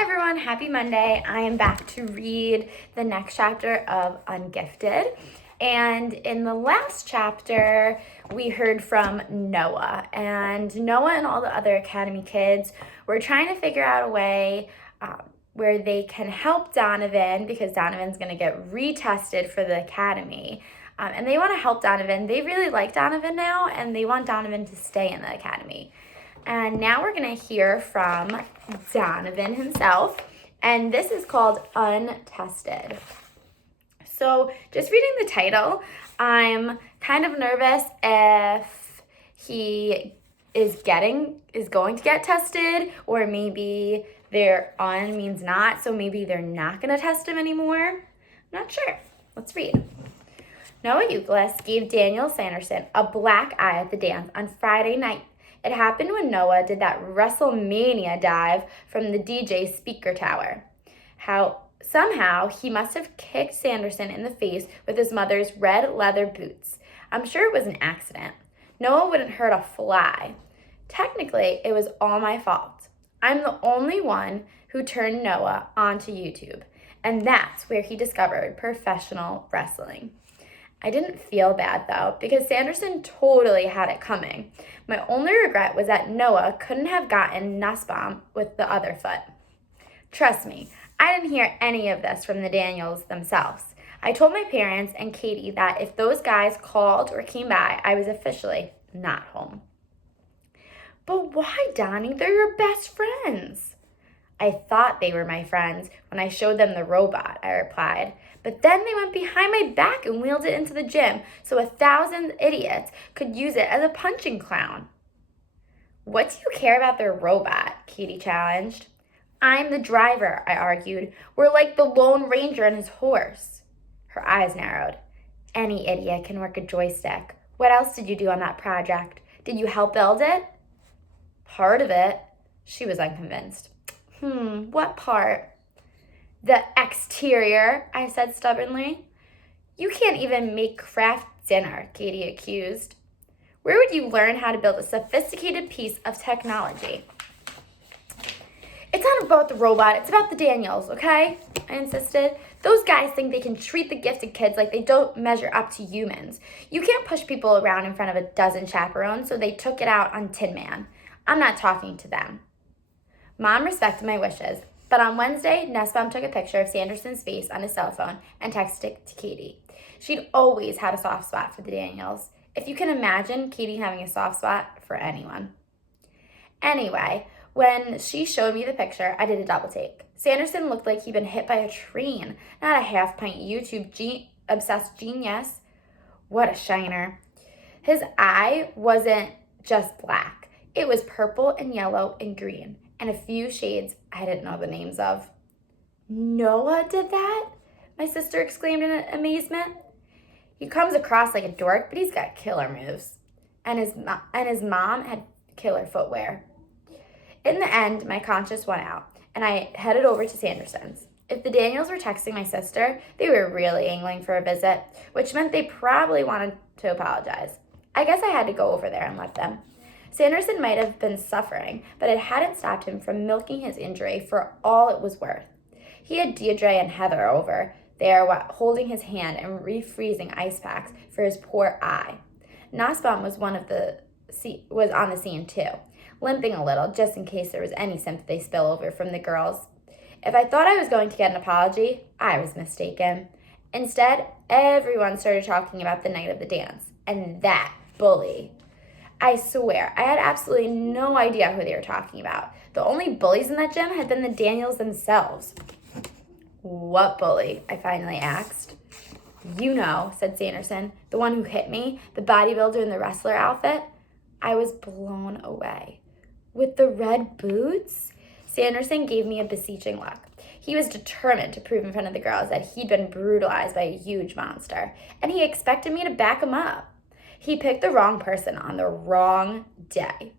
Hi everyone, happy Monday. I am back to read the next chapter of Ungifted. And in the last chapter, we heard from Noah. And Noah and all the other Academy kids were trying to figure out a way where they can help Donovan, because Donovan's going to get retested for the Academy. And they want to help Donovan. They really like Donovan now, and they want Donovan to stay in the Academy. And now we're going to hear from Donovan himself, and this is called Untested. So just reading the title, I'm kind of nervous if he is going to get tested, or maybe they're on means not, so maybe they're not going to test him anymore. I'm not sure. Let's read. Noah Euclid gave Daniel Sanderson a black eye at the dance on Friday night. It happened when Noah did that WrestleMania dive from the DJ speaker tower. Somehow he must have kicked Sanderson in the face with his mother's red leather boots. I'm sure it was an accident. Noah wouldn't hurt a fly. Technically, it was all my fault. I'm the only one who turned Noah onto YouTube, and that's where he discovered professional wrestling. I didn't feel bad, though, because Sanderson totally had it coming. My only regret was that Noah couldn't have gotten Nussbaum with the other foot. Trust me, I didn't hear any of this from the Daniels themselves. I told my parents and Katie that if those guys called or came by, I was officially not home. But why, Donnie? They're your best friends. I thought they were my friends when I showed them the robot, I replied. But then they went behind my back and wheeled it into the gym so 1,000 idiots could use it as a punching clown. What do you care about their robot? Katie challenged. I'm the driver, I argued. We're like the Lone Ranger and his horse. Her eyes narrowed. Any idiot can work a joystick. What else did you do on that project? Did you help build it? Part of it. She was unconvinced. What part? The exterior, I said stubbornly. You can't even make craft dinner, Katie accused. Where would you learn how to build a sophisticated piece of technology? It's not about the robot, it's about the Daniels, okay? I insisted. Those guys think they can treat the gifted kids like they don't measure up to humans. You can't push people around in front of a dozen chaperones, so they took it out on Tin Man. I'm not talking to them. Mom respected my wishes, but on Wednesday, Nussbaum took a picture of Sanderson's face on his cell phone and texted it to Katie. She'd always had a soft spot for the Daniels. If you can imagine Katie having a soft spot for anyone. Anyway, when she showed me the picture, I did a double take. Sanderson looked like he'd been hit by a train, not a half-pint YouTube obsessed genius. What a shiner. His eye wasn't just black. It was purple and yellow and green, and a few shades I didn't know the names of. Noah did that? My sister exclaimed in amazement. He comes across like a dork, but he's got killer moves. And his mom had killer footwear. In the end, my conscience won out, and I headed over to Sanderson's. If the Daniels were texting my sister, they were really angling for a visit, which meant they probably wanted to apologize. I guess I had to go over there and let them. Sanderson might have been suffering, but it hadn't stopped him from milking his injury for all it was worth. He had Deirdre and Heather over there holding his hand and refreezing ice packs for his poor eye. Nussbaum was on the scene too, limping a little just in case there was any sympathy spillover from the girls. If I thought I was going to get an apology, I was mistaken. Instead, everyone started talking about the night of the dance, and that bully. I swear, I had absolutely no idea who they were talking about. The only bullies in that gym had been the Daniels themselves. What bully? I finally asked. You know, said Sanderson, the one who hit me, the bodybuilder in the wrestler outfit. I was blown away. With the red boots? Sanderson gave me a beseeching look. He was determined to prove in front of the girls that he'd been brutalized by a huge monster, and he expected me to back him up. He picked the wrong person on the wrong day.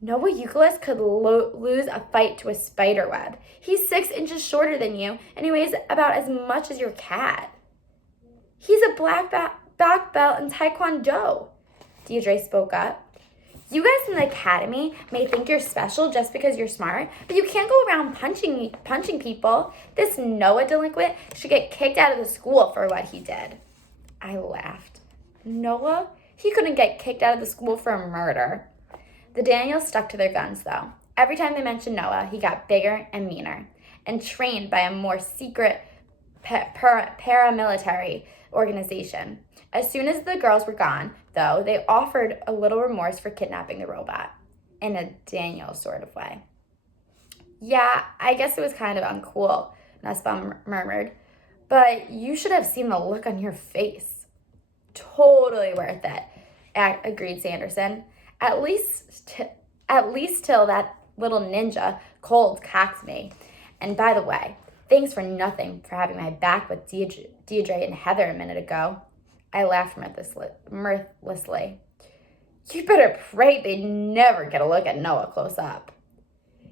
Noah Euclid could lose a fight to a spider web. He's 6 inches shorter than you, and he weighs about as much as your cat. He's a black belt in Taekwondo, Deirdre spoke up. You guys in the academy may think you're special just because you're smart, but you can't go around punching people. This Noah delinquent should get kicked out of the school for what he did. I laughed. Noah? He couldn't get kicked out of the school for a murder. The Daniels stuck to their guns, though. Every time they mentioned Noah, he got bigger and meaner, and trained by a more secret paramilitary organization. As soon as the girls were gone, though, they offered a little remorse for kidnapping the robot, in a Daniel sort of way. Yeah, I guess it was kind of uncool, Nussbaum murmured, but you should have seen the look on your face. Totally worth it, agreed Sanderson. At least till that little ninja cold cocked me. And by the way, thanks for nothing for having my back with Deirdre and Heather a minute ago. I laughed mirthlessly. You'd better pray they'd never get a look at Noah close up.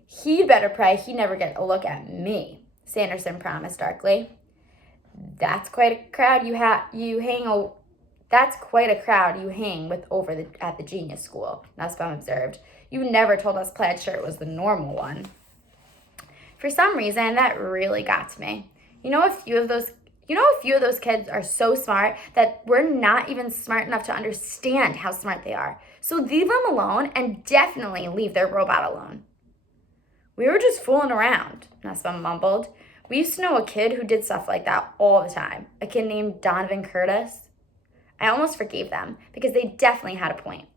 He'd better pray he'd never get a look at me, Sanderson promised darkly. That's quite a crowd you hang with over at the Genius School, Nussbaum observed. You never told us plaid shirt was the normal one. For some reason, that really got to me. A few of those kids are so smart that we're not even smart enough to understand how smart they are. So leave them alone and definitely leave their robot alone. We were just fooling around, Nussbaum mumbled. We used to know a kid who did stuff like that all the time, a kid named Donovan Curtis. I almost forgave them because they definitely had a point.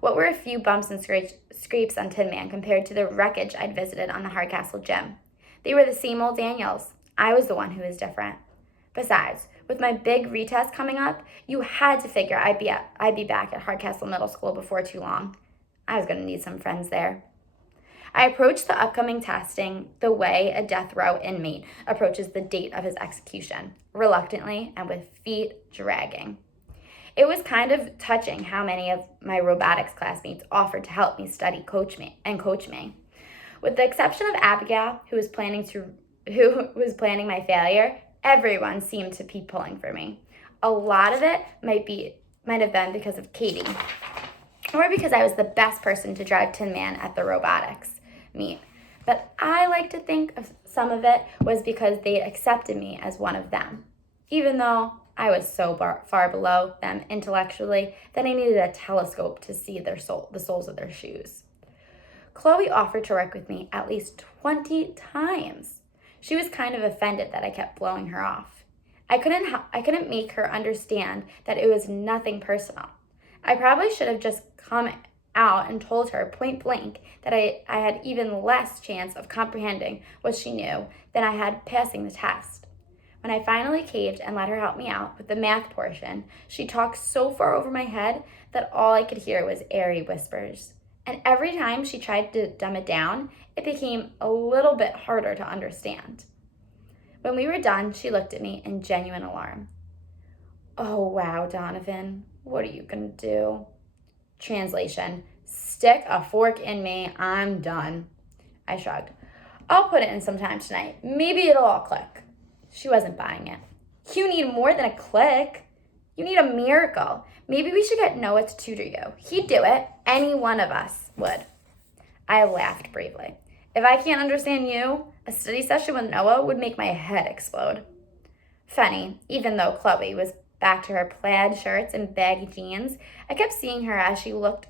What were a few bumps and scrapes on Tin Man compared to the wreckage I'd visited on the Hardcastle gym? They were the same old Daniels. I was the one who was different. Besides, with my big retest coming up, you had to figure I'd be back at Hardcastle Middle School before too long. I was going to need some friends there. I approached the upcoming testing the way a death row inmate approaches the date of his execution, reluctantly and with feet dragging. It was kind of touching how many of my robotics classmates offered to help me study, coach me. With the exception of Abigail, who was planning my failure, everyone seemed to be pulling for me. A lot of it might have been because of Katie, or because I was the best person to drive Tin Man at the robotics meet. But I like to think of some of it was because they accepted me as one of them, even though I was so far below them intellectually that I needed a telescope to see the soles of their shoes. Chloe offered to work with me at least 20 times. She was kind of offended that I kept blowing her off. I couldn't make her understand that it was nothing personal. I probably should have just come out and told her point blank that I had even less chance of comprehending what she knew than I had passing the test. When I finally caved and let her help me out with the math portion, she talked so far over my head that all I could hear was airy whispers. And every time she tried to dumb it down, it became a little bit harder to understand. When we were done, she looked at me in genuine alarm. Oh, wow, Donovan, what are you going to do? Translation, stick a fork in me, I'm done. I shrugged. I'll put it in sometime tonight. Maybe it'll all click. She wasn't buying it. You need more than a click. You need a miracle. Maybe we should get Noah to tutor you. He'd do it. Any one of us would. I laughed bravely. If I can't understand you, a study session with Noah would make my head explode. Funny, even though Chloe was back to her plaid shirts and baggy jeans, I kept seeing her as she looked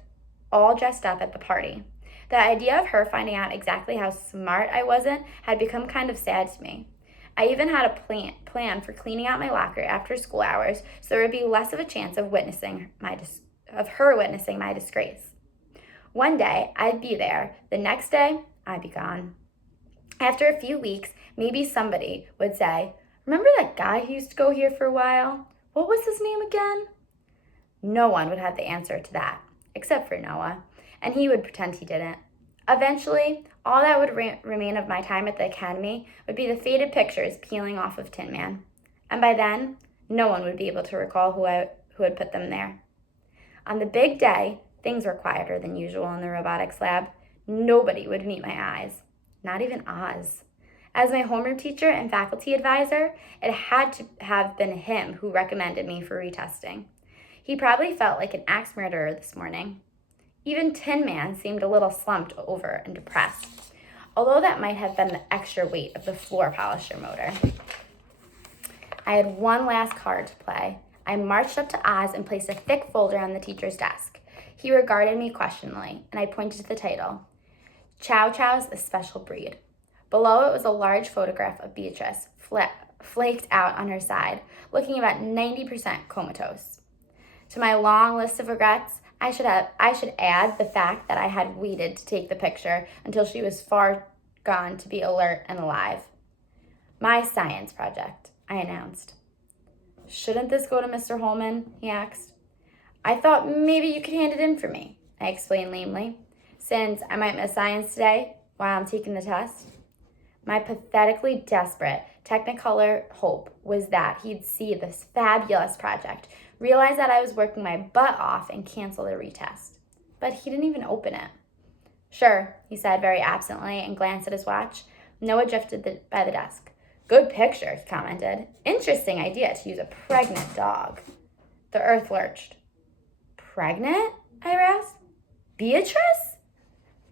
all dressed up at the party. The idea of her finding out exactly how smart I wasn't had become kind of sad to me. I even had a plan for cleaning out my locker after school hours so there would be less of a chance of her witnessing my disgrace. One day, I'd be there. The next day, I'd be gone. After a few weeks, maybe somebody would say, "Remember that guy who used to go here for a while? What was his name again?" No one would have the answer to that, except for Noah, and he would pretend he didn't. Eventually, all that would remain of my time at the academy would be the faded pictures peeling off of Tin Man. And by then, no one would be able to recall who had put them there. On the big day, things were quieter than usual in the robotics lab. Nobody would meet my eyes, not even Oz. As my homeroom teacher and faculty advisor, it had to have been him who recommended me for retesting. He probably felt like an axe murderer this morning. Even Tin Man seemed a little slumped over and depressed, although that might have been the extra weight of the floor polisher motor. I had one last card to play. I marched up to Oz and placed a thick folder on the teacher's desk. He regarded me questioningly, and I pointed to the title, Chow Chow's a Special Breed. Below it was a large photograph of Beatrice, flaked out on her side, looking about 90% comatose. To my long list of regrets, I should add the fact that I had waited to take the picture until she was far gone to be alert and alive. My science project, I announced. Shouldn't this go to Mr. Holman? He asked. I thought maybe you could hand it in for me, I explained lamely, since I might miss science today while I'm taking the test. My pathetically desperate Technicolor hope was that he'd see this fabulous project, realize that I was working my butt off, and cancel the retest. But he didn't even open it. Sure, he said very absently and glanced at his watch. Noah drifted by the desk. Good picture, he commented. Interesting idea to use a pregnant dog. The earth lurched. Pregnant? I asked. Beatrice?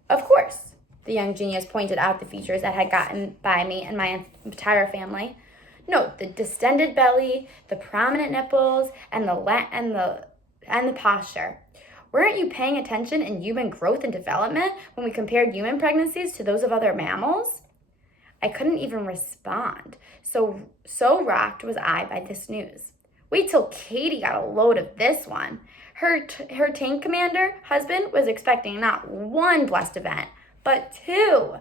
Of course. The young genius pointed out the features that had gotten by me and my entire family. Note the distended belly, the prominent nipples, and the posture. Weren't you paying attention in human growth and development when we compared human pregnancies to those of other mammals? I couldn't even respond. So rocked was I by this news. Wait till Katie got a load of this one. Her tank commander husband was expecting not one blessed event, but two.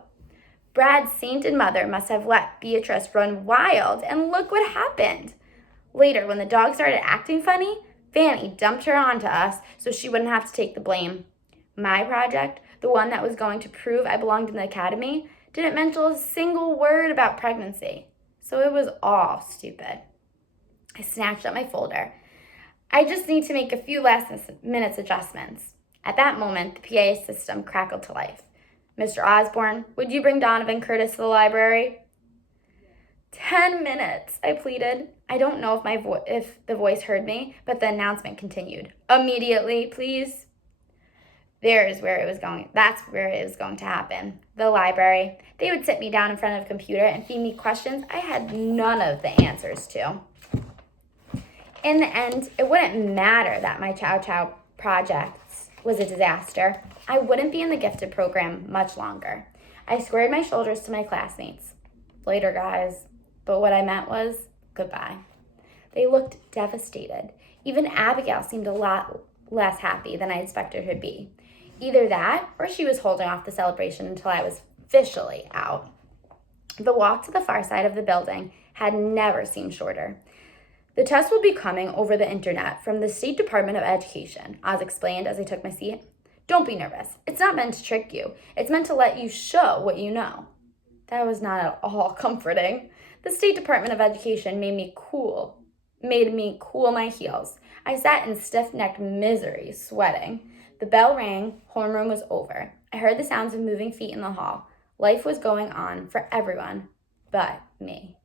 Brad's sainted mother must have let Beatrice run wild, and look what happened. Later, when the dog started acting funny, Fanny dumped her onto us so she wouldn't have to take the blame. My project, the one that was going to prove I belonged in the academy, didn't mention a single word about pregnancy, so it was all stupid. I snatched up my folder. I just need to make a few last minute adjustments. At that moment, the PA system crackled to life. Mr. Osborne, would you bring Donovan Curtis to the library? 10 minutes, I pleaded. I don't know if the voice heard me, but the announcement continued. Immediately, please. That's where it was going to happen. The library. They would sit me down in front of a computer and feed me questions I had none of the answers to. In the end, it wouldn't matter that my Chow Chow project was a disaster. I wouldn't be in the gifted program much longer. I squared my shoulders to my classmates. Later, guys. But what I meant was goodbye. They looked devastated. Even Abigail seemed a lot less happy than I expected her to be. Either that, or she was holding off the celebration until I was officially out. The walk to the far side of the building had never seemed shorter. The test will be coming over the internet from the State Department of Education, Oz explained as I took my seat. Don't be nervous. It's not meant to trick you. It's meant to let you show what you know. That was not at all comforting. The State Department of Education made me cool my heels. I sat in stiff-necked misery, sweating. The bell rang. Homeroom was over. I heard the sounds of moving feet in the hall. Life was going on for everyone but me.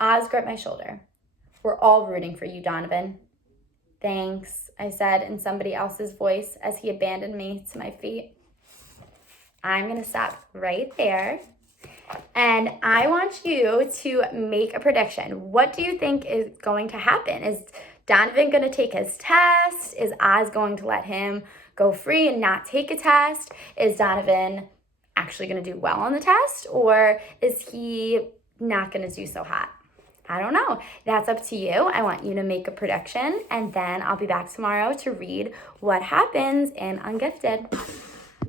Oz gripped my shoulder. We're all rooting for you, Donovan. Thanks, I said in somebody else's voice as he abandoned me to my feet. I'm going to stop right there. And I want you to make a prediction. What do you think is going to happen? Is Donovan going to take his test? Is Oz going to let him go free and not take a test? Is Donovan actually going to do well on the test? Or is he not going to do so hot? I don't know. That's up to you. I want you to make a prediction, and then I'll be back tomorrow to read what happens in Ungifted.